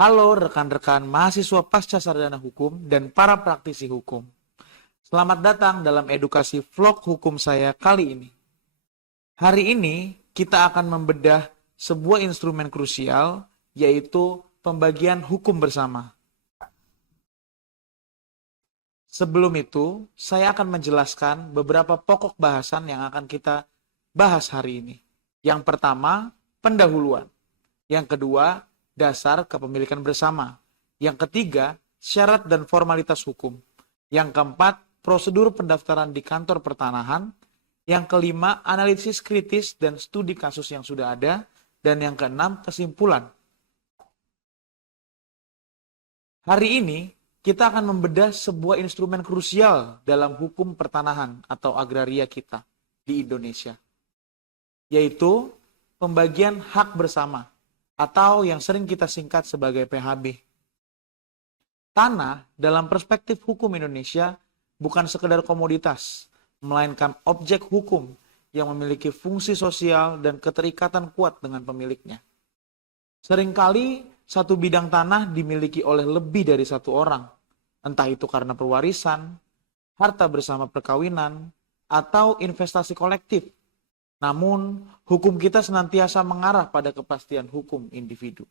Halo rekan-rekan mahasiswa pasca sarjana hukum dan para praktisi hukum. Selamat datang dalam edukasi vlog hukum saya kali ini. Hari ini kita akan membedah sebuah instrumen krusial, yaitu pembagian hukum bersama. Sebelum itu, saya akan menjelaskan beberapa pokok bahasan yang akan kita bahas hari ini. Yang pertama, pendahuluan. Yang kedua, dasar kepemilikan bersama. Yang ketiga, syarat dan formalitas hukum. Yang keempat, prosedur pendaftaran di kantor pertanahan. Yang kelima, analisis kritis dan studi kasus yang sudah ada. Dan yang keenam, kesimpulan. Hari ini, kita akan membedah sebuah instrumen krusial dalam hukum pertanahan atau agraria kita di Indonesia, yaitu pembagian hak bersama atau yang sering kita singkat sebagai PHB. Tanah dalam perspektif hukum Indonesia bukan sekedar komoditas, melainkan objek hukum yang memiliki fungsi sosial dan keterikatan kuat dengan pemiliknya. Seringkali satu bidang tanah dimiliki oleh lebih dari satu orang, entah itu karena pewarisan, harta bersama perkawinan, atau investasi kolektif. Namun, hukum kita senantiasa mengarah pada kepastian hukum individu.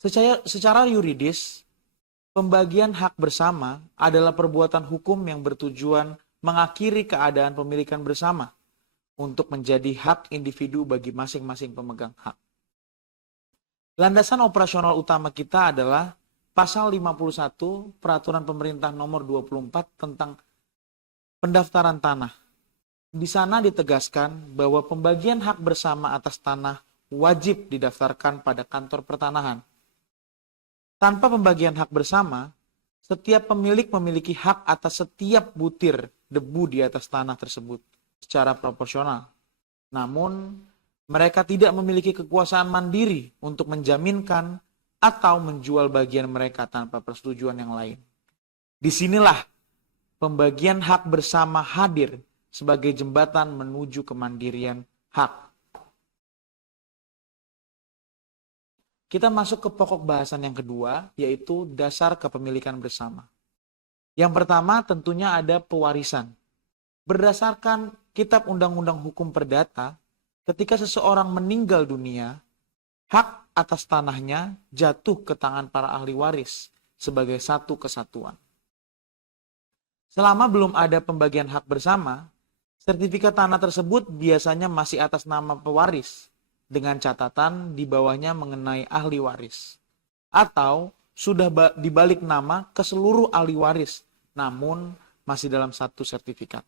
Secara yuridis, pembagian hak bersama adalah perbuatan hukum yang bertujuan mengakhiri keadaan pemilikan bersama untuk menjadi hak individu bagi masing-masing pemegang hak. Landasan operasional utama kita adalah Pasal 51 Peraturan Pemerintah Nomor 24 tentang pendaftaran tanah. Di sana ditegaskan bahwa pembagian hak bersama atas tanah wajib didaftarkan pada kantor pertanahan. Tanpa pembagian hak bersama, setiap pemilik memiliki hak atas setiap butir debu di atas tanah tersebut secara proporsional. Namun, mereka tidak memiliki kekuasaan mandiri untuk menjaminkan atau menjual bagian mereka tanpa persetujuan yang lain. Disinilah pembagian hak bersama hadir sebagai jembatan menuju kemandirian hak. Kita masuk ke pokok bahasan yang kedua, yaitu dasar kepemilikan bersama. Yang pertama tentunya ada pewarisan. Berdasarkan Kitab Undang-Undang Hukum Perdata, ketika seseorang meninggal dunia, hak atas tanahnya jatuh ke tangan para ahli waris sebagai satu kesatuan. Selama belum ada pembagian hak bersama, sertifikat tanah tersebut biasanya masih atas nama pewaris dengan catatan di bawahnya mengenai ahli waris. Atau sudah dibalik nama ke seluruh ahli waris, namun masih dalam satu sertifikat.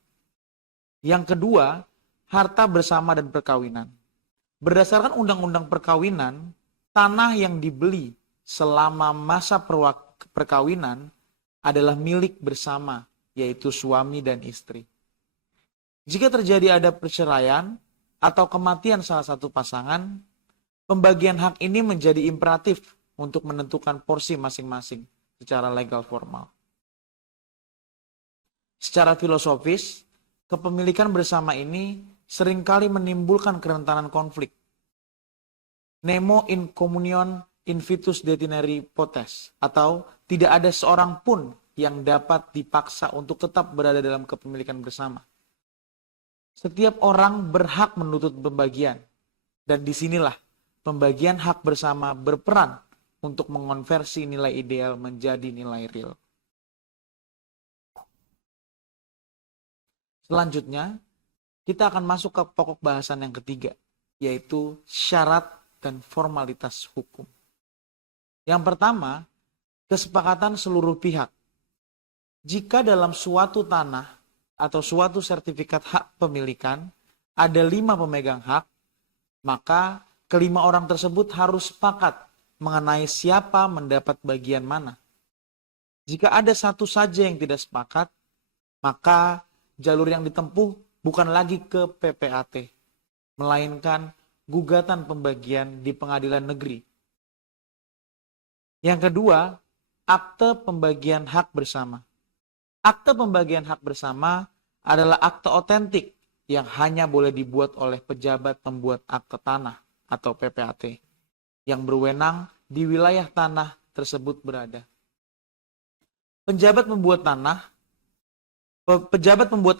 Yang kedua, harta bersama dan perkawinan. Berdasarkan Undang-Undang Perkawinan, tanah yang dibeli selama masa perkawinan adalah milik bersama, yaitu suami dan istri. Jika terjadi ada perceraian atau kematian salah satu pasangan, pembagian hak ini menjadi imperatif untuk menentukan porsi masing-masing secara legal formal. Secara filosofis, kepemilikan bersama ini seringkali menimbulkan kerentanan konflik. Nemo in communion invitus detineri potes, atau tidak ada seorang pun yang dapat dipaksa untuk tetap berada dalam kepemilikan bersama. Setiap orang berhak menuntut pembagian, dan disinilah pembagian hak bersama berperan untuk mengonversi nilai ideal menjadi nilai real. Selanjutnya, kita akan masuk ke pokok bahasan yang ketiga, yaitu syarat dan formalitas hukum. Yang pertama, kesepakatan seluruh pihak. Jika dalam suatu tanah atau suatu sertifikat hak pemilikan ada 5 pemegang hak, maka kelima orang tersebut harus sepakat mengenai siapa mendapat bagian mana. Jika ada satu saja yang tidak sepakat, maka jalur yang ditempuh bukan lagi ke PPAT, melainkan gugatan pembagian di pengadilan negeri. Yang kedua, akte pembagian hak bersama. Akte pembagian hak bersama adalah akte otentik yang hanya boleh dibuat oleh pejabat pembuat akte tanah atau PPAT. yang berwenang di wilayah tanah tersebut berada. Pejabat pembuat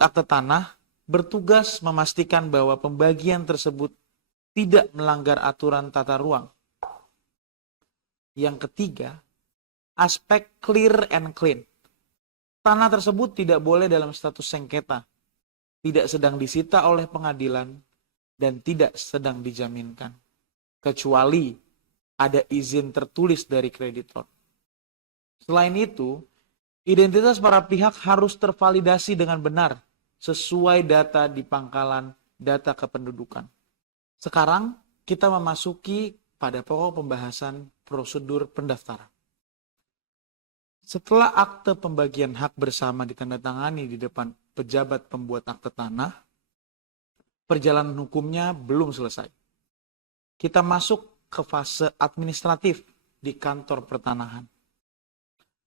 akte tanah bertugas memastikan bahwa pembagian tersebut tidak melanggar aturan tata ruang. Yang ketiga, aspek clear and clean. Tanah tersebut tidak boleh dalam status sengketa, tidak sedang disita oleh pengadilan, dan tidak sedang dijaminkan, kecuali ada izin tertulis dari kreditor. Selain itu, identitas para pihak harus tervalidasi dengan benar, sesuai data di pangkalan data kependudukan. Sekarang kita memasuki pada pokok pembahasan prosedur pendaftaran. Setelah akte pembagian hak bersama ditandatangani di depan pejabat pembuat akte tanah, perjalanan hukumnya belum selesai. Kita masuk ke fase administratif di kantor pertanahan.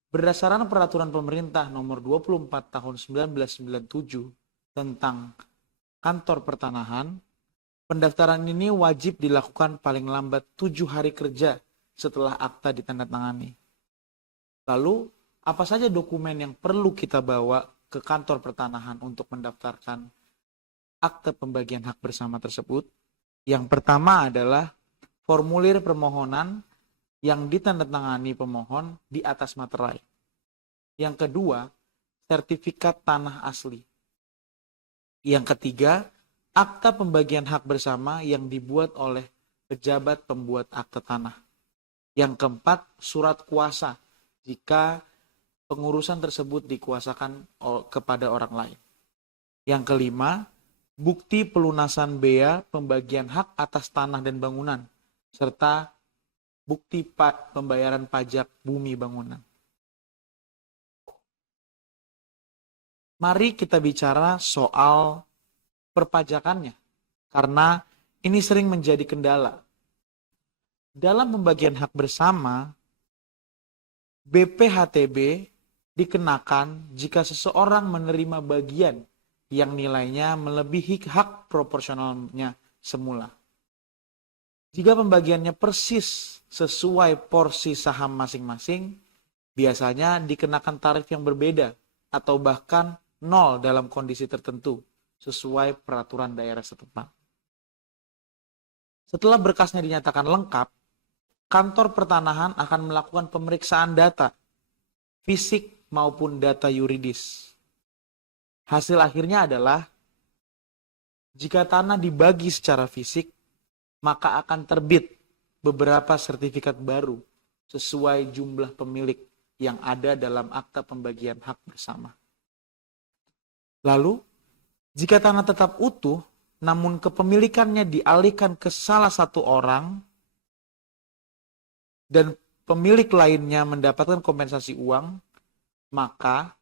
Berdasarkan peraturan pemerintah nomor 24 tahun 1997 tentang kantor pertanahan, pendaftaran ini wajib dilakukan paling lambat 7 hari kerja setelah akta ditandatangani. Lalu, apa saja dokumen yang perlu kita bawa ke kantor pertanahan untuk mendaftarkan akte pembagian hak bersama tersebut? Yang pertama adalah formulir permohonan yang ditandatangani pemohon di atas materai. Yang kedua, sertifikat tanah asli. Yang ketiga, akta pembagian hak bersama yang dibuat oleh pejabat pembuat akte tanah. Yang keempat, surat kuasa jika pengurusan tersebut dikuasakan kepada orang lain. Yang kelima, bukti pelunasan bea pembagian hak atas tanah dan bangunan, serta bukti pembayaran pajak bumi bangunan. Mari kita bicara soal perpajakannya, karena ini sering menjadi kendala. Dalam pembagian hak bersama, BPHTB dikenakan jika seseorang menerima bagian yang nilainya melebihi hak proporsionalnya semula. Jika pembagiannya persis sesuai porsi saham masing-masing, biasanya dikenakan tarif yang berbeda atau bahkan nol dalam kondisi tertentu sesuai peraturan daerah setempat. Setelah berkasnya dinyatakan lengkap, kantor pertanahan akan melakukan pemeriksaan data, fisik maupun data yuridis. Hasil akhirnya adalah, jika tanah dibagi secara fisik, maka akan terbit beberapa sertifikat baru sesuai jumlah pemilik yang ada dalam akta pembagian hak bersama. Lalu, jika tanah tetap utuh, namun kepemilikannya dialihkan ke salah satu orang, dan pemilik lainnya mendapatkan kompensasi uang, maka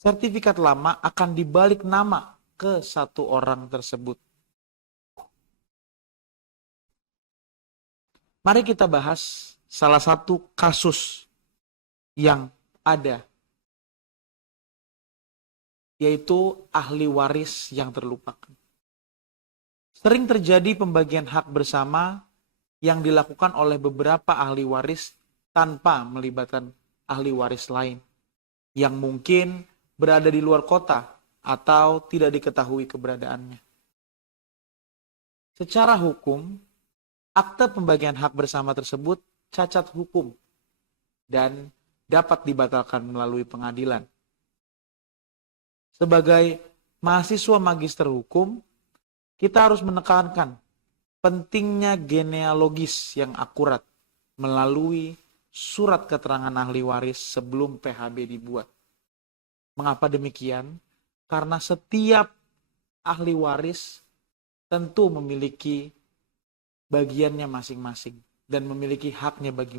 sertifikat lama akan dibalik nama ke satu orang tersebut. Mari kita bahas salah satu kasus yang ada, yaitu ahli waris yang terlupakan. Sering terjadi pembagian hak bersama yang dilakukan oleh beberapa ahli waris tanpa melibatkan ahli waris lain yang mungkin berada di luar kota atau tidak diketahui keberadaannya. Secara hukum, akte pembagian hak bersama tersebut cacat hukum dan dapat dibatalkan melalui pengadilan. Sebagai mahasiswa magister hukum, kita harus menekankan pentingnya genealogis yang akurat melalui surat keterangan ahli waris sebelum PHB dibuat. Mengapa demikian? Karena setiap ahli waris tentu memiliki bagiannya masing-masing dan memiliki haknya bagi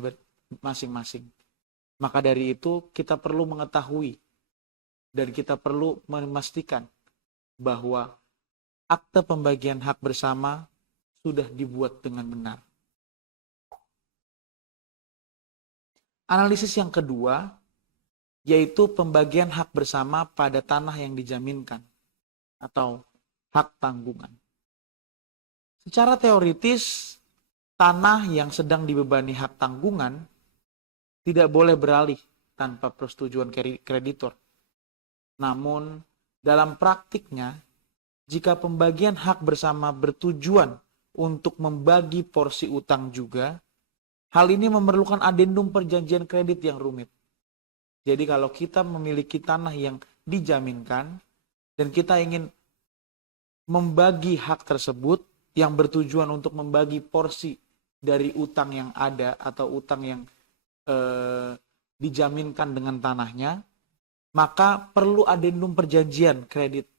masing-masing. Maka dari itu kita perlu mengetahui dan kita perlu memastikan bahwa akte pembagian hak bersama sudah dibuat dengan benar. Analisis yang kedua, yaitu pembagian hak bersama pada tanah yang dijaminkan atau hak tanggungan. Secara teoritis, tanah yang sedang dibebani hak tanggungan tidak boleh beralih tanpa persetujuan kreditor. Namun, dalam praktiknya, jika pembagian hak bersama bertujuan untuk membagi porsi utang juga, hal ini memerlukan adendum perjanjian kredit yang rumit. Jadi kalau kita memiliki tanah yang dijaminkan dan kita ingin membagi hak tersebut yang bertujuan untuk membagi porsi dari utang yang ada atau utang yang dijaminkan dengan tanahnya, maka perlu adendum perjanjian kredit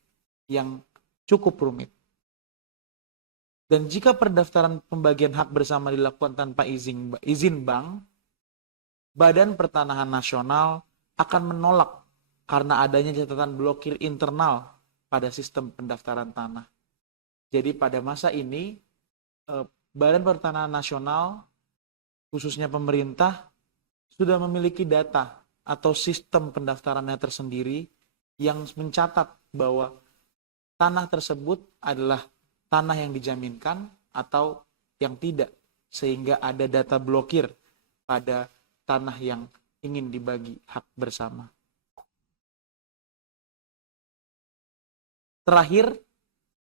yang cukup rumit. Dan jika pendaftaran pembagian hak bersama dilakukan tanpa izin bank, Badan Pertanahan Nasional akan menolak karena adanya catatan blokir internal pada sistem pendaftaran tanah. Jadi pada masa ini, Badan Pertanahan Nasional, khususnya pemerintah, sudah memiliki data atau sistem pendaftarannya tersendiri yang mencatat bahwa tanah tersebut adalah tanah yang dijaminkan atau yang tidak, sehingga ada data blokir pada tanah yang ingin dibagi hak bersama. Terakhir,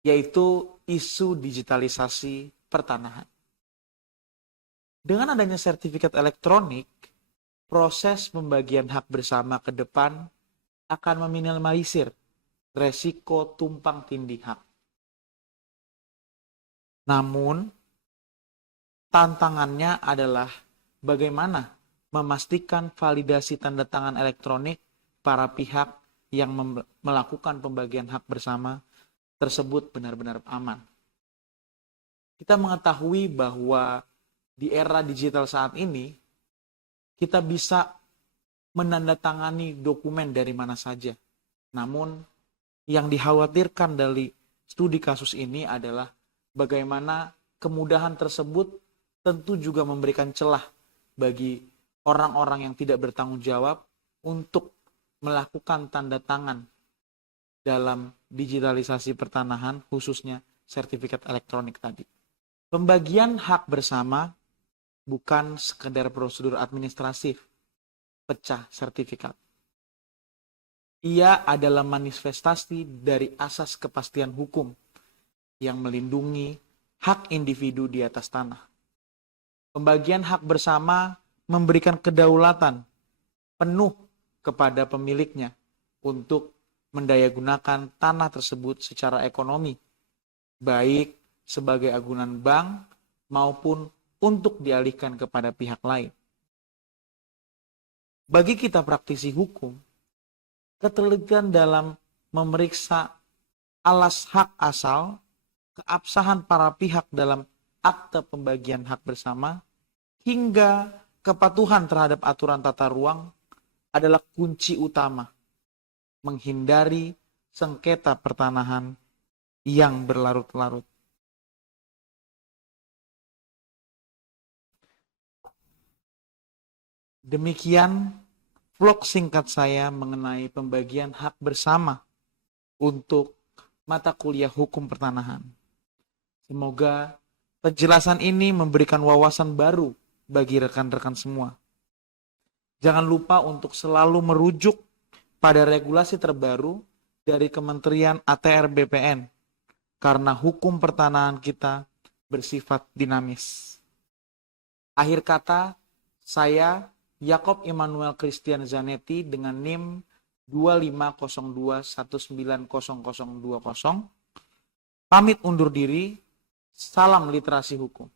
yaitu isu digitalisasi pertanahan. Dengan adanya sertifikat elektronik, proses pembagian hak bersama ke depan akan meminimalisir resiko tumpang tindih hak. Namun, tantangannya adalah bagaimana memastikan validasi tanda tangan elektronik para pihak yang melakukan pembagian hak bersama tersebut benar-benar aman. Kita mengetahui bahwa di era digital saat ini, kita bisa menandatangani dokumen dari mana saja. Namun, yang dikhawatirkan dari studi kasus ini adalah bagaimana kemudahan tersebut tentu juga memberikan celah bagi orang-orang yang tidak bertanggung jawab untuk melakukan tanda tangan dalam digitalisasi pertanahan, khususnya sertifikat elektronik tadi. Pembagian hak bersama bukan sekedar prosedur administratif, pecah sertifikat. Ia adalah manifestasi dari asas kepastian hukum yang melindungi hak individu di atas tanah. Pembagian hak bersama memberikan kedaulatan penuh kepada pemiliknya untuk mendayagunakan tanah tersebut secara ekonomi, baik sebagai agunan bank maupun untuk dialihkan kepada pihak lain. Bagi kita praktisi hukum, ketelitian dalam memeriksa alas hak asal, keabsahan para pihak dalam akte pembagian hak bersama, hingga kepatuhan terhadap aturan tata ruang adalah kunci utama menghindari sengketa pertanahan yang berlarut-larut. Demikian vlog singkat saya mengenai pembagian hak bersama untuk mata kuliah hukum pertanahan. Semoga penjelasan ini memberikan wawasan baru bagi rekan-rekan semua. Jangan lupa untuk selalu merujuk pada regulasi terbaru dari Kementerian ATR BPN, karena hukum pertanahan kita bersifat dinamis. Akhir kata, saya Yakob Immanuel Christian Zanetti dengan NIM 2502190020 pamit undur diri. Salam literasi hukum.